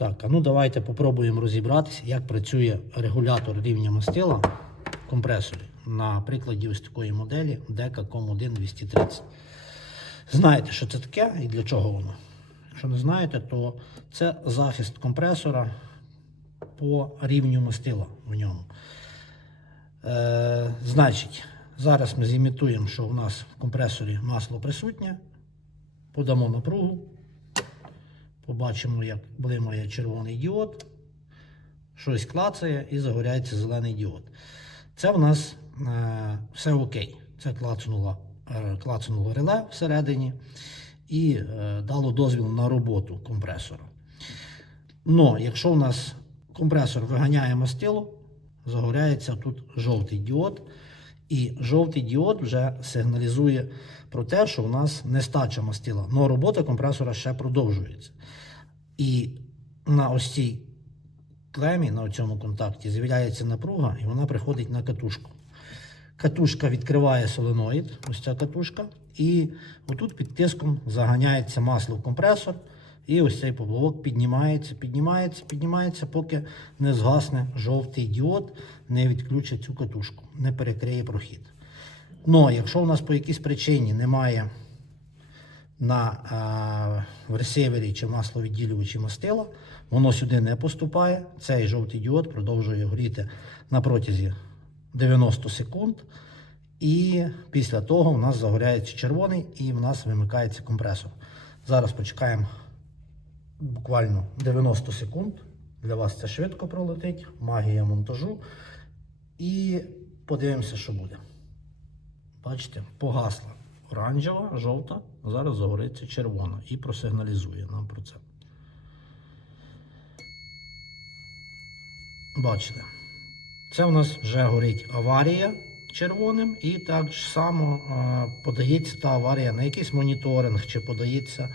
Так, а ну давайте попробуємо розібратися, як працює регулятор рівня мастила компресорі на прикладі ось такої моделі DECA COM1 230. Знаєте, що це таке і для чого воно? Якщо не знаєте, то це захист компресора по рівню мастила в ньому. Е, значить, зараз ми зімітуємо, що у нас в компресорі масло присутнє. Подамо напругу. Побачимо, як блимає червоний діод. Щось клацає і загоряється зелений діод. Це в нас е, все окей. Це клацнуло, е, клацнуло реле всередині і е, дало дозвіл на роботу компресора. Но якщо у нас компресор виганяє мастило, загоряється тут жовтий діод. І жовтий діод вже сигналізує про те, що у нас нестача мастила. Но робота компресора ще продовжується. І на ось цій клемі, на цьому контакті, з'являється напруга, і вона приходить на катушку. Катушка відкриває соленоїд, ось ця катушка, і отут під тиском заганяється масло в компресор, і ось цей поплавок піднімається, піднімається, піднімається, поки не згасне жовтий діод, не відключить цю катушку, не перекриє прохід. Ну, якщо у нас по якійсь причині немає на а, в ресивері чи масловідділювачі мастила, воно сюди не поступає. Цей жовтий діод продовжує горіти на протязі 90 секунд. І після того у нас загоряється червоний і в нас вимикається компресор. Зараз почекаємо буквально 90 секунд. Для вас це швидко пролетить, магія монтажу. І подивимося, що буде. Бачите, погасла оранжева, жовта, зараз загориться червона і просигналізує нам про це. Бачите, це у нас вже горить аварія червоним, і так само подається та аварія на якийсь моніторинг, чи подається,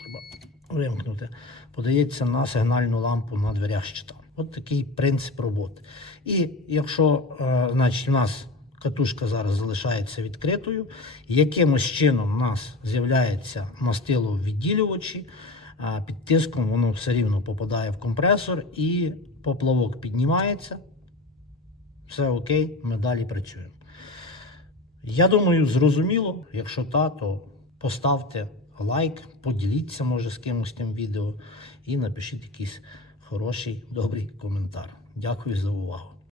треба вимкнути, подається на сигнальну лампу на дверях щита. От такий принцип роботи. І якщо е, значить, у нас катушка зараз залишається відкритою, якимось чином у нас з'являється мастило відділювачі, під тиском воно все рівно попадає в компресор і поплавок піднімається. Все окей, ми далі працюємо. Я думаю, зрозуміло. Якщо та, то поставте лайк, поділіться, може, з кимось тим відео і напишіть якийсь хороший, добрий коментар. Дякую за увагу.